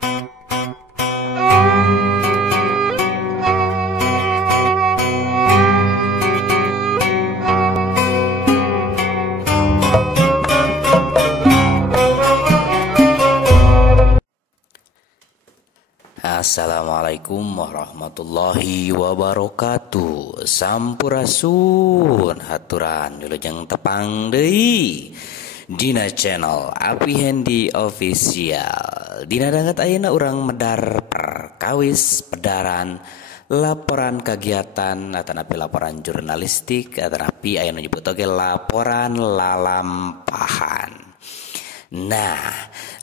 Assalamualaikum warahmatullahi wabarakatuh. Sampurasun haturan wilujeng tepang deui dina channel Api Hendy Official. Dina danget ayeuna urang medar perkawis pedaran laporan kegiatan atanapi laporan jurnalistik atanapi ayeuna nyebut oge laporan lalampahan. Nah,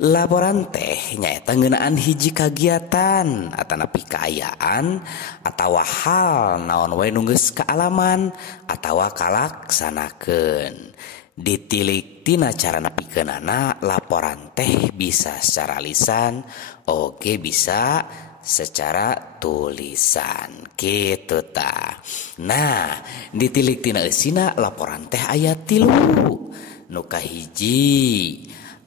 laporan teh nyaeta ngeunaan hiji kagiatan atanapi kaayaan atawa hal naon wae nu geus kaalaman atawa kalaksanakeun. Ditilik tina carana pikeunana laporan teh bisa secara lisan oge bisa secara tulisan kitu tah. Nah, ditilik tina eusina laporan teh aya 3. Nu kahiji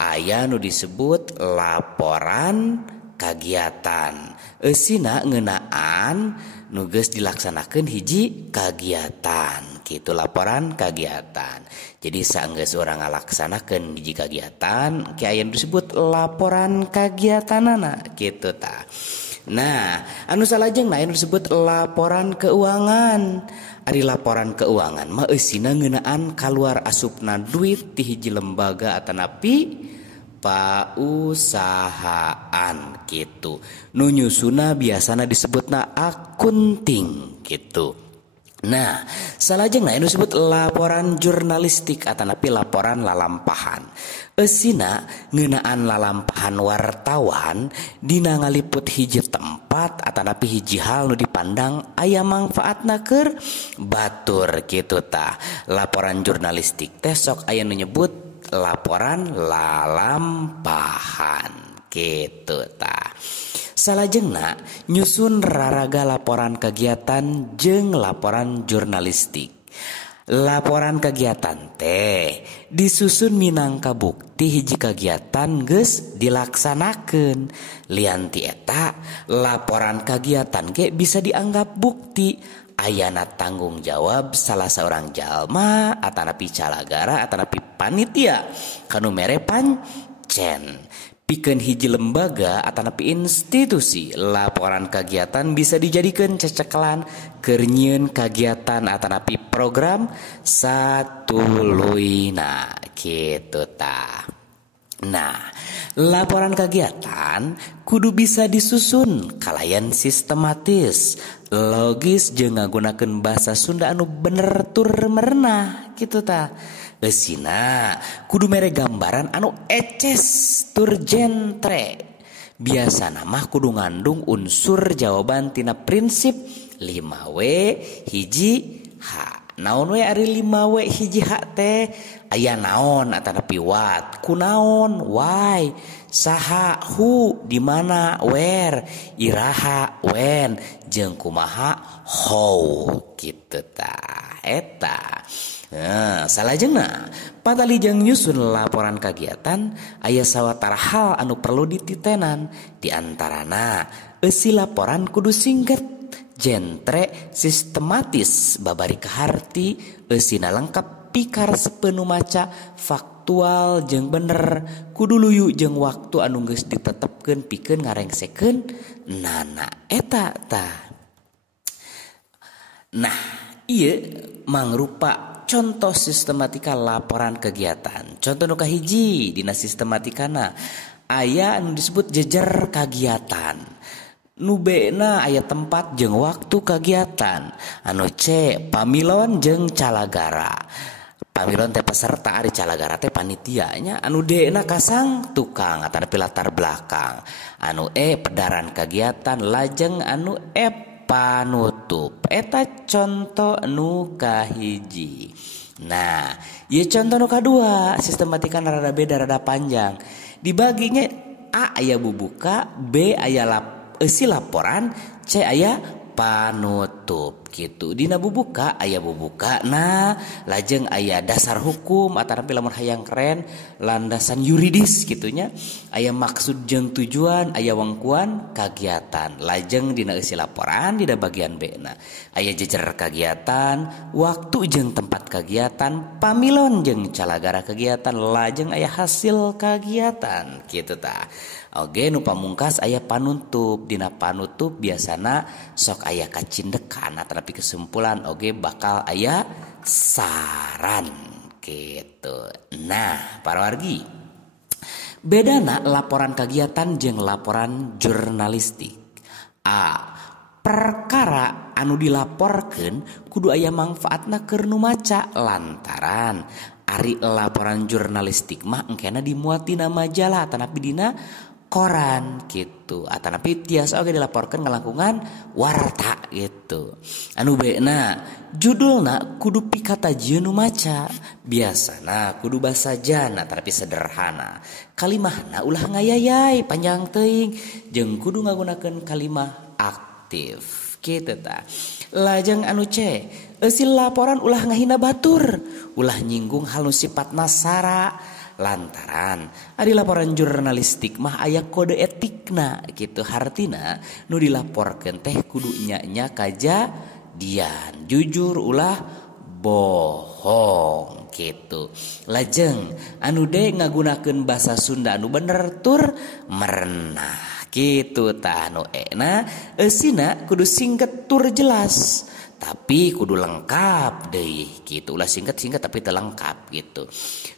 aya nu disebut laporan kagiatan. Eusina ngeunaan nu geus dilaksanakeun hiji kagiatan. Kitu laporan kagiatan. Jadi saenggeus urang ngalaksanakeun hiji kagiatan, ki aya nu disebut laporan kagiatanana kitu tah. Nah, anu salajengna anu disebut laporan keuangan. Ari laporan keuangan mah eusina ngeunaan kaluar asupna duit ti hiji lembaga atanapi pausahaan gitu. Nu nyusuna biasana disebutna akunting gitu. Nah, salajengna anu disebut laporan jurnalistik atanapi laporan lalampahan. Eusina ngeunaan lalampahan wartawan dina ngaliput hiji tempat atanapi hiji hal nu dipandang aya mangfaatna keur batur kitu tah. Laporan jurnalistik teh sok aya nu nyebut laporan lalampahan kitu tah. Salajengna nyusun raraga laporan kegiatan jeung laporan jurnalistik. Laporan kegiatan teh disusun minangka bukti hiji kegiatan geus dilaksanakeun. Lianti eta laporan kegiatan ge bisa dianggap bukti ayana tanggung jawab salah seorang jalma atanapi calagara atanapi panitia kanu mere pancen. Pikeun hiji lembaga atanapi institusi laporan kegiatan bisa dijadikeun cecekelan keur nyieun kagiatan atanapi program satuluyna kitu tah. Nah, laporan kegiatan kudu bisa disusun kalayan sistematis, logis jeung ngagunakeun basa Sunda anu bener tur merenah kitu tah. Eusina kudu mere gambaran anu eces tur jentre. Biasana mah kudu ngandung unsur jawaban tina prinsip 5W hiji H. Naon we ari 5W hiji H teh? Aya naon atanapi what, kunaon, why, saha, who, di mana, where, iraha, when, jeung kumaha, how kitu tah. Eta. Nah, salajengna patalijeng nyusun laporan kegiatan aya sawatara hal anu perlu dititenan. Di antarana eusi laporan kudu singket, jentre, sistematis, babari kaharti, eusina lengkap pikarespeun nu maca, faktual jeung bener, kudu luyu jeung waktu anu geus ditetepkeun pikeun ngarengsekeun nana eta tah. Nah, ieu mangrupa contoh sistematika laporan kegiatan. Contoh nu kahiji dina sistematikana aya anu disebut jejer kagiatan. Nu B-na aya tempat jeung waktu kagiatan. Anu C pamilon jeung calagara. Pamilon teh peserta ari calagara teh panitianya. Anu D-na kasang tukang atanapi latar belakang. Anu E pedaran kagiatan lajeng anu F panutup. Eta contoh nu kahiji. Nah, ieu contoh nu kadua, sistematika rada beda rada panjang. Dibaginya A aya bubuka, B aya eusi laporan, C aya panutup gitu. Dina bubuka aya bubuka nah lajeng aya dasar hukum atau lamun hayang keren landasan yuridis gitunya, aya maksud jeung tujuan, aya wangkuan kagiatan. Lajeng dina eusi laporan dina bagian B na aya jejer kagiatan, waktu jeung tempat kagiatan, pamilon jeung calagara kegiatan, lajeng aya hasil kagiatan gitu tah. Oge nu pamungkas aya panutup. Dina panutup biasana sok aya kacindekan tapi kesimpulan oge bakal aya saran gitu. Nah para wargi, bedana laporan kegiatan jeung laporan jurnalistik. Perkara anu dilaporkeun kudu aya manfaatna keur nu maca, lantaran ari laporan jurnalistik mah engkena dimuat dina majalah atanapi dina koran gitu, atanapi tiasa oge dilaporkeun ngalangkungan warta gitu. Anu beuna judulna kudu pikatajian nu maca, biasana kudu basa jana tapi sederhana, kalimahna ulah ngayayai panjang teuing jeung kudu ngagunakeun kalimah aktif kitu tah. Lajeng anu C, eusi laporan ulah ngahina batur, ulah nyinggung hal nu sifatna sara, lantaran ari laporan jurnalistik mah aya kode etikna gitu. Hartina nu dilaporkeun teh kudu nya kajadian, jujur ulah bohong gitu. Lajeng anu D ngagunakeun basa Sunda anu bener tur merenah gitu tah. Nu E na eusina kudu singket tur jelas tapi kudu lengkap deh gitu. Ulah singkat tapi teu lengkap gitu.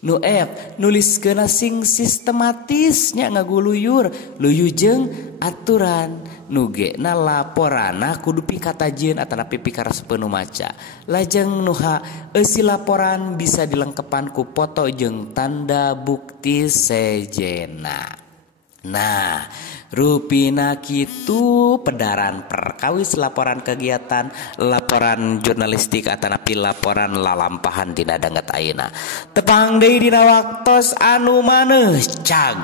Nu F nuliskeun sing sistematisnya ngaguluyur luyu jeung aturan. Nu G na laporana kudu pikatajeun atanapi pikarespeun nu maca. Lajeng nu H eusi laporan bisa dilengkepan ku foto jeung tanda bukti sejena. Nah, rupina kitu pedaran perkawis laporan kegiatan, laporan jurnalistik atanapi laporan lalampahan dina danget ayeuna. Tepang deui dina waktos anu maneuh cag